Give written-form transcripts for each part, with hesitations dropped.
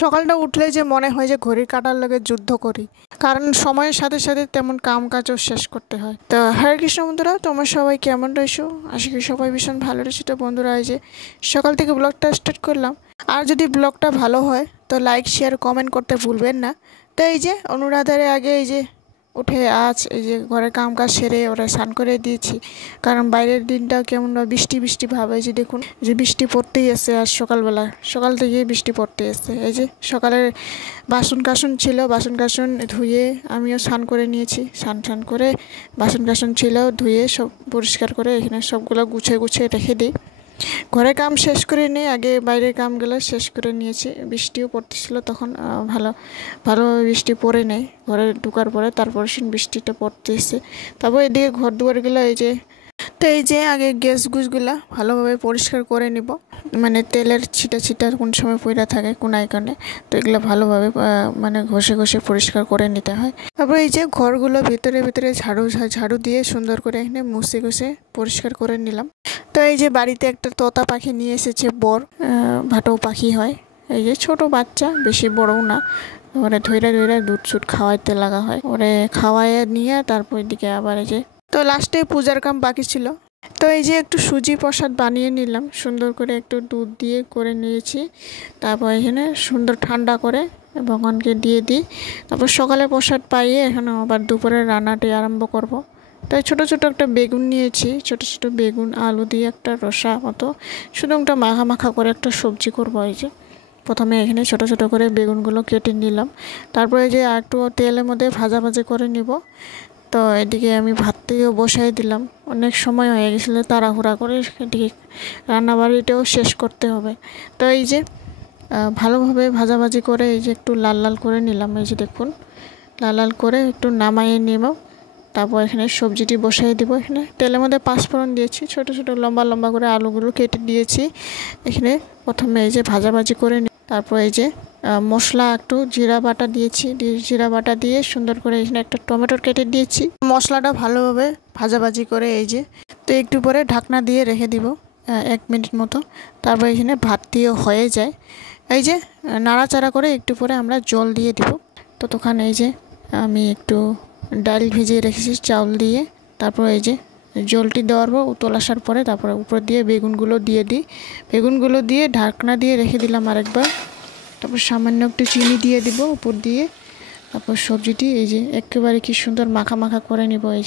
সকালটা উঠলে যে মনে হয় যে ঘড়ির কাঁটার লগে যুদ্ধ করি, কারণ সময়ের সাথে সাথে তেমন কাম কাজও শেষ করতে হয়। তো হরে কৃষ্ণ বন্ধুরা, তোমরা সবাই কেমন রয়েছো? আশা করি সবাই ভীষণ ভালো রয়েছে। তো বন্ধুরা, এই যে সকাল থেকে ব্লগটা স্টার্ট করলাম। আর যদি ব্লগটা ভালো হয় তো লাইক শেয়ার কমেন্ট করতে ভুলবেন না। তো এই যে অনুরাধার আগে এই যে উঠে আজ এই যে ঘরের কাম কাজ সেরে ওরা স্নান করে দিয়েছি, কারণ বাইরের দিনটা কেমন বৃষ্টি বৃষ্টি ভাব। এই যে দেখুন, যে বৃষ্টি পড়তেই এসে আজ সকালবেলা, সকাল থেকে বৃষ্টি পড়তে এসে। এই যে সকালের বাসন কাসন ছিল, বাসন কাসন ধুয়ে আমিও স্নান করে নিয়েছি। স্নান করে বাসন কাসন ছিল ধুয়ে সব পরিষ্কার করে এখানে সবগুলো গুছিয়ে গুছিয়ে রেখে দিই। ঘরের কাম শেষ করে নিয়ে আগে বাইরের কামগুলো শেষ করে নিয়েছি। বৃষ্টিও পড়তেছিল তখন, ভালোভাবে বৃষ্টি পড়ে নেই ঘরে ঢুকার পরে, তারপরে বৃষ্টিটা পড়তেছে। তারপর এদিকে ঘর দুয়ারগুলো এই যে, তো এই যে আগে গ্যাস গুসগুলা ভালোভাবে পরিষ্কার করে নিব, মানে তেলের ছিটার কোন সময় পইরা থাকে কোন আইকনে, তো এগুলো ভালোভাবে মানে ঘষে ঘষে পরিষ্কার করে নিতে হয়। তারপর এই যে ঘরগুলো ভিতরে ভিতরে ঝাড়ু দিয়ে সুন্দর করে এখানে মুছে ঘষে পরিষ্কার করে নিলাম। তো এই যে বাড়িতে একটা তোতা পাখি নিয়ে এসেছে বর, ভাটৌ পাখি হয়। এই যে ছোট বাচ্চা, বেশি বড়ও না। ওরে ধইরা দুধ সুট খাওয়াইতে লাগা হয়, ওরে খাওয়াইয়ে নিয়ে তারপর এদিকে আবার এই যে, তো লাস্টে পূজার কাম বাকি ছিল। তো এই যে একটু সুজি প্রসাদ বানিয়ে নিলাম, সুন্দর করে একটু দুধ দিয়ে করে নিয়েছি। তারপর এখানে সুন্দর ঠান্ডা করে ভগবানকে দিয়ে দিই। তারপর সকালে প্রসাদ পাইয়ে এখানে আবার দুপুরে রান্নাটি আরম্ভ করব। তাই ছোটো ছোটো একটা বেগুন নিয়েছি, ছোটো ছোটো বেগুন আলু দিয়ে একটা রসা মতো শুধু একটা মাখা মাখা করে একটা সবজি করবো। এই যে প্রথমে এখানে ছোটো ছোটো করে বেগুনগুলো কেটে নিলাম, তারপরে যে একটু তেলের মধ্যে ভাজা করে নিব। তো এদিকে আমি ভাতটিও বসাই দিলাম, অনেক সময় হয়ে গেছিলো, তাড়াহুড়া করে এদিকে রান্নাবাড়িটাও শেষ করতে হবে। তো এই যে ভালোভাবে ভাজাভাজি করে এই যে একটু লাল লাল করে নিলাম। এই যে দেখুন, লাল লাল করে একটু নামাইয়ে নেব। তারপর এখানে সবজিটি বসাই দিব। এখানে তেলের মধ্যে পাঁচফোড়ন দিয়েছি, ছোটো ছোটো লম্বা লম্বা করে আলুগুলো কেটে দিয়েছি। এখানে প্রথমে এই যে ভাজাভাজি করে তারপর এই যে মশলা একটু জিরা বাটা দিয়েছি, জিরা বাটা দিয়ে সুন্দর করে এখানে একটা টমেটো কেটে দিয়েছি। মশলাটা ভালোভাবে ভাজাভাজি করে এই যে, তো একটু পরে ঢাকনা দিয়ে রেখে দিব 1 মিনিট মতো। তারপর এখানে ভাত দিয়ে হয়ে যায়। এই যে নাড়াচাড়া করে একটু পরে আমরা জল দিয়ে দিব। ততক্ষণ এই যে আমি একটু ডাল ভিজিয়ে রেখেছি চাউল দিয়ে। তারপর এই যে জলটি দেওয়ার পর উতল আসার পরে তারপরে উপর দিয়ে বেগুনগুলো দিয়ে দিই। বেগুনগুলো দিয়ে ঢাকনা দিয়ে রেখে দিলাম আরেকবার। তারপর সামান্য একটু চিনি দিয়ে দিব উপর দিয়ে। তারপর সবজিটি এই যে একেবারে কি সুন্দর মাখা মাখা করে নিব। এই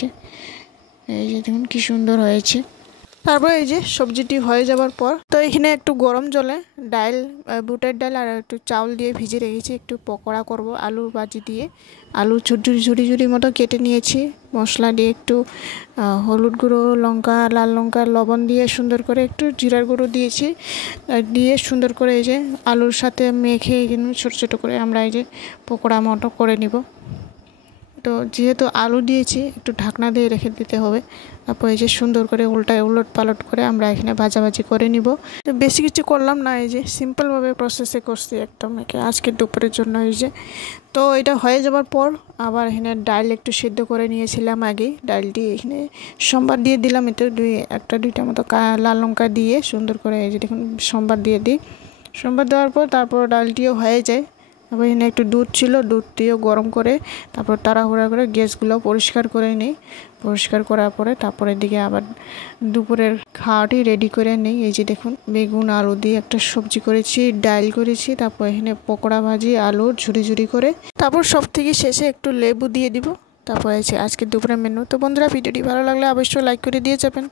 যে দেখুন কি সুন্দর হয়েছে। তারপর এই যে সবজিটি হয়ে যাওয়ার পর তো এখানে একটু গরম জলে ডাল, বুটের ডাল আর একটু চাউল দিয়ে ভিজে রেখেছি। একটু পকোড়া করব আলু ভাজি দিয়ে। আলু ঝুড়ি মতো কেটে নিয়েছি, মশলা দিয়ে একটু হলুদ গুঁড়ো, লঙ্কা, লাল লঙ্কা, লবণ দিয়ে সুন্দর করে একটু জিরার গুঁড়ো দিয়েছি। দিয়ে সুন্দর করে এই যে আলুর সাথে মেখে ছোটো ছোটো করে আমরা এই যে পকোড়া মতো করে নিব। তো যেহেতু আলু দিয়েছি একটু ঢাকনা দিয়ে রেখে দিতে হবে। তারপর এই যে সুন্দর করে উলট পালট করে আমরা এখানে ভাজাভাজি করে নিব। তো বেশি কিছু করলাম না, এই যে সিম্পলভাবে প্রসেসে করছি একদম আজকে দুপুরের জন্য। এই যে তো এটা হয়ে যাওয়ার পর আবার এখানে ডাল একটু সিদ্ধ করে নিয়েছিলাম আগেই, ডালটি এখানে সোমবার দিয়ে দিলাম। এতে দুইটা মতো লাল লঙ্কা দিয়ে সুন্দর করে এই যে দেখুন সোমবার দিয়ে দিই। সোমবার দেওয়ার পর তারপর ডালটিও হয়ে যায়। তারপর এখানে একটু দুধ ছিল, দুধ দিয়েও গরম করে তারপর তাড়াহুড়া করে গ্যাসগুলো পরিষ্কার করে নিই। পরিষ্কার করার পরে তারপরে দিকে আবার দুপুরের খাওয়াটি রেডি করে নিই। এই যে দেখুন বেগুন আলু দিয়ে একটা সবজি করেছি, ডাল করেছি, তারপর এখানে পকোড়া ভাজি আলুর ঝুড়ি করে, তারপর সব থেকে শেষে একটু লেবু দিয়ে দিব। তারপর আছে আজকে দুপুরের মেনু। তো বন্ধুরা, ভিডিওটি ভালো লাগলে অবশ্যই লাইক করে দিয়ে যাবেন।